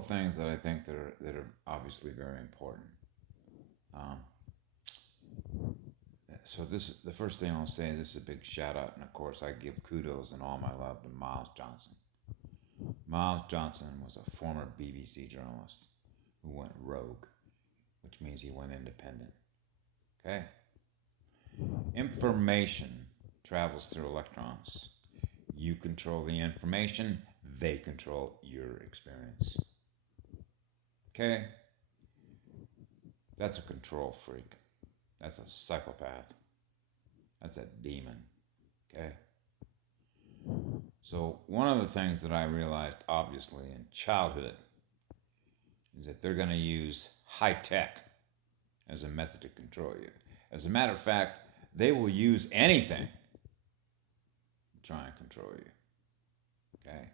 of things that I think that are obviously very important. Um, so this is the first thing I'll say. This is a big shout out, and of course I give kudos and all my love to Miles Johnson. Miles Johnson was a former BBC journalist who went rogue, which means he went independent. Okay? Information travels through electrons. You control the information, they control your experience. Okay? That's a control freak. That's a psychopath. That's a demon. Okay? So, one of the things that I realized, obviously, in childhood is that they're going to use high tech as a method to control you. As a matter of fact, they will use anything to try and control you. Okay?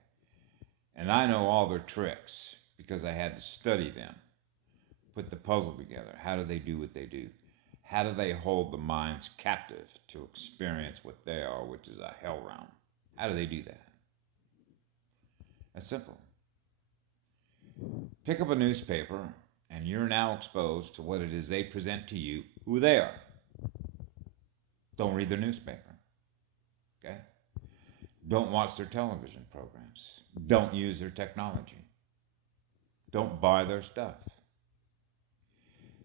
And I know all their tricks because I had to study them, put the puzzle together. How do they do what they do? How do they hold the minds captive to experience what they are, which is a hell realm? How do they do that? It's simple. Pick up a newspaper, and you're now exposed to what it is they present to you, who they are. Don't read their newspaper. Okay? Don't watch their television programs. Don't use their technology. Don't buy their stuff.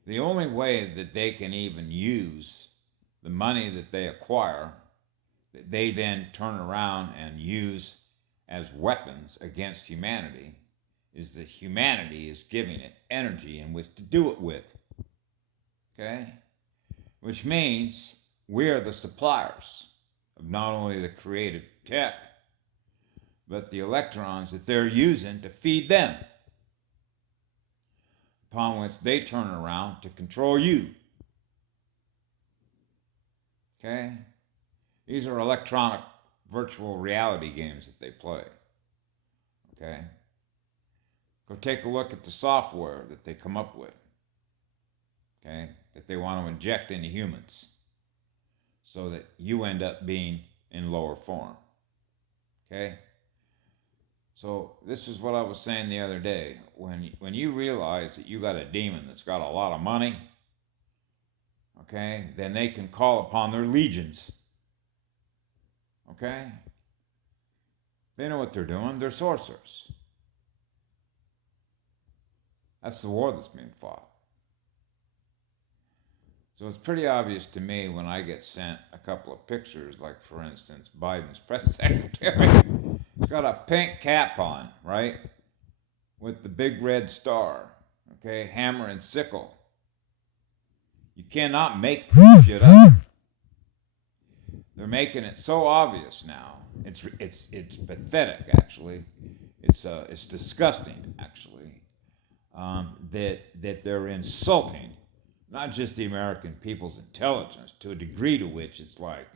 The only way that they can even use the money that they acquire, that they then turn around and use as weapons against humanity, is that humanity is giving it energy in which to do it with. Okay? Which means we are the suppliers of not only the creative tech, but the electrons that they're using to feed them, upon which they turn around to control you. Okay? These are electronic virtual reality games that they play. Okay? Go take a look at the software that they come up with. Okay? That they want to inject into humans so that you end up being in lower form. Okay? So this is what I was saying the other day. When you realize that you got a demon that's got a lot of money, okay, then they can call upon their legions. Okay? They know what they're doing. They're sorcerers. That's the war that's being fought. So it's pretty obvious to me when I get sent a couple of pictures, like for instance, Biden's press secretary. He's got a pink cap on, right? With the big red star, okay? Hammer and sickle. You cannot make this shit up. They're making it so obvious now. It's pathetic, actually. It's disgusting, actually. That they're insulting not just the American people's intelligence to a degree to which it's like,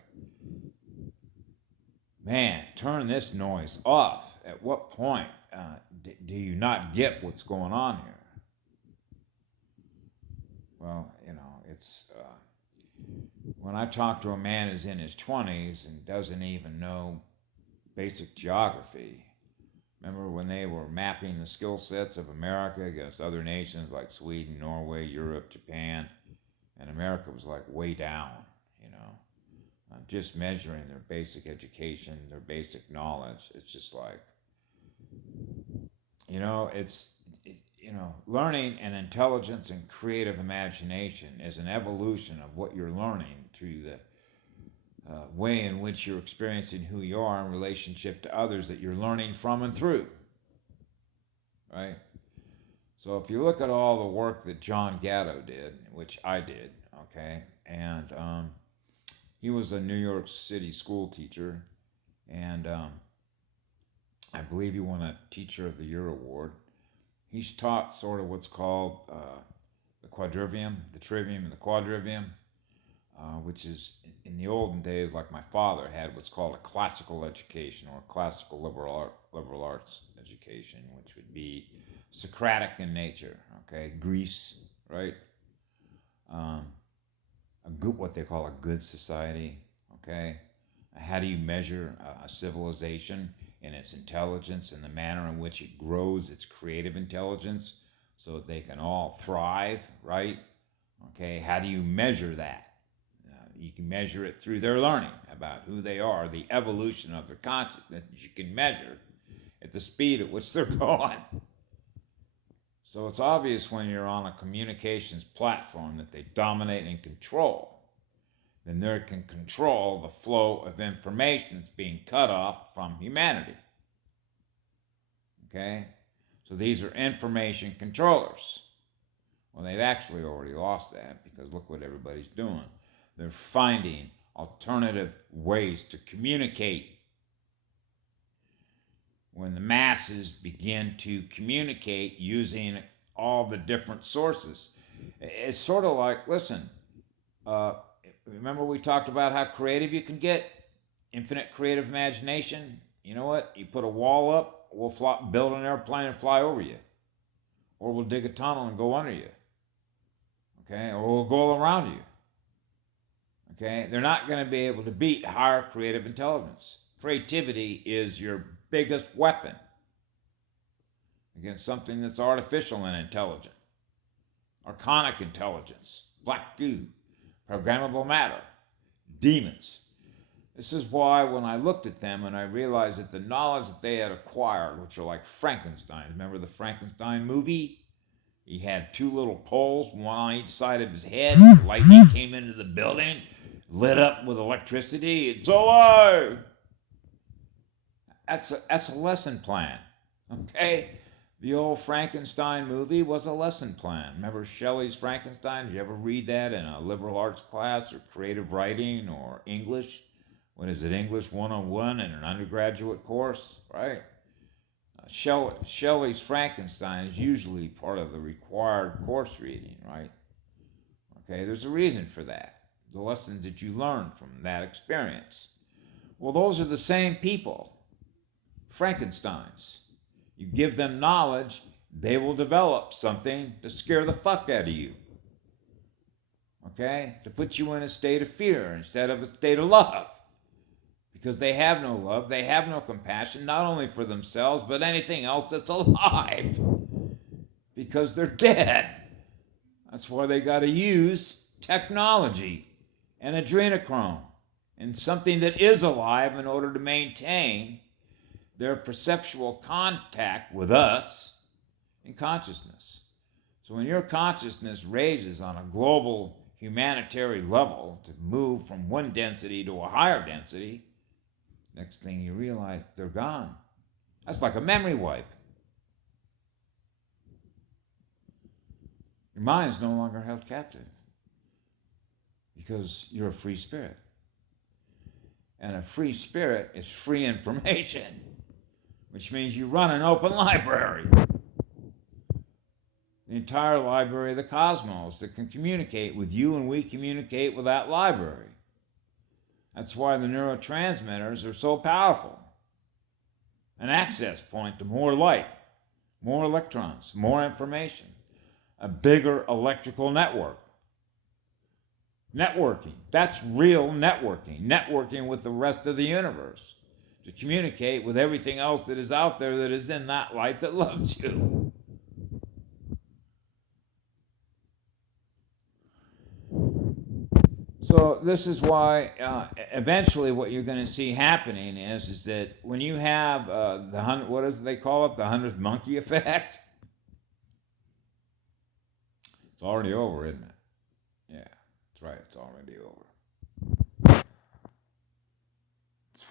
man, turn this noise off. At what point do you not get what's going on here? Well, it's when I talk to a man who's in his 20s and doesn't even know basic geography. Remember when they were mapping the skill sets of America against other nations like Sweden, Norway, Europe, Japan, and America was like way down, just measuring their basic education, their basic knowledge. It's just like, learning and intelligence and creative imagination is an evolution of what you're learning through the way in which you're experiencing who you are in relationship to others that you're learning from and through, right? So if you look at all the work that John Gatto did, which I did, okay, and he was a New York City school teacher, and I believe he won a Teacher of the Year award. He's taught sort of what's called the quadrivium, the trivium and the quadrivium, which is in the olden days, like my father had what's called a classical education or classical liberal arts education, which would be Socratic in nature. Okay, Greece, right? What they call a good society. Okay, how do you measure a civilization in its intelligence and the manner in which it grows its creative intelligence so that they can all thrive, right? Okay, how do you measure that? You can measure it through their learning about who they are, the evolution of their consciousness. You can measure at the speed at which they're going. So it's obvious when you're on a communications platform that they dominate and control. Then they can control the flow of information that's being cut off from humanity. Okay? So these are information controllers. Well, they've actually already lost that because look what everybody's doing. They're finding alternative ways to communicate. When the masses begin to communicate using all the different sources, it's sort of like, listen, remember we talked about how creative you can get? Infinite creative imagination. You know what? You put a wall up, we'll build an airplane and fly over you. Or we'll dig a tunnel and go under you. Okay? Or we'll go around you. Okay? They're not going to be able to beat higher creative intelligence. Creativity is your biggest weapon against something that's artificial and intelligent. Archonic intelligence, black goo, programmable matter, demons. This is why when I looked at them and I realized that the knowledge that they had acquired, which are like Frankenstein, remember the Frankenstein movie? He had two little poles, one on each side of his head. Lightning came into the building, lit up with electricity. It's alive! That's a lesson plan, okay? The old Frankenstein movie was a lesson plan. Remember Shelley's Frankenstein? Did you ever read that in a liberal arts class or creative writing or English? What is it, English 101 in an undergraduate course, right? Shelley's Frankenstein is usually part of the required course reading, right? Okay, there's a reason for that. The lessons that you learn from that experience. Well, those are the same people. Frankensteins. You give them knowledge, they will develop something to scare the fuck out of you. Okay? To put you in a state of fear instead of a state of love. Because they have no love, they have no compassion, not only for themselves, but anything else that's alive. Because they're dead. That's why they got to use technology and adrenochrome and something that is alive in order to maintain their perceptual contact with us in consciousness. So when your consciousness raises on a global humanitarian level to move from one density to a higher density, next thing you realize they're gone. That's like a memory wipe. Your mind is no longer held captive because you're a free spirit. And a free spirit is free information, which means you run an open library. The entire library of the cosmos that can communicate with you, and we communicate with that library. That's why the neurotransmitters are so powerful. An access point to more light, more electrons, more information, a bigger electrical network. Networking, that's real networking. Networking with the rest of the universe. To communicate with everything else that is out there that is in that light that loves you. So this is why eventually what you're going to see happening is that when you have what does they call it, the 100th monkey effect? It's already over, isn't it? Yeah, that's right, it's already over.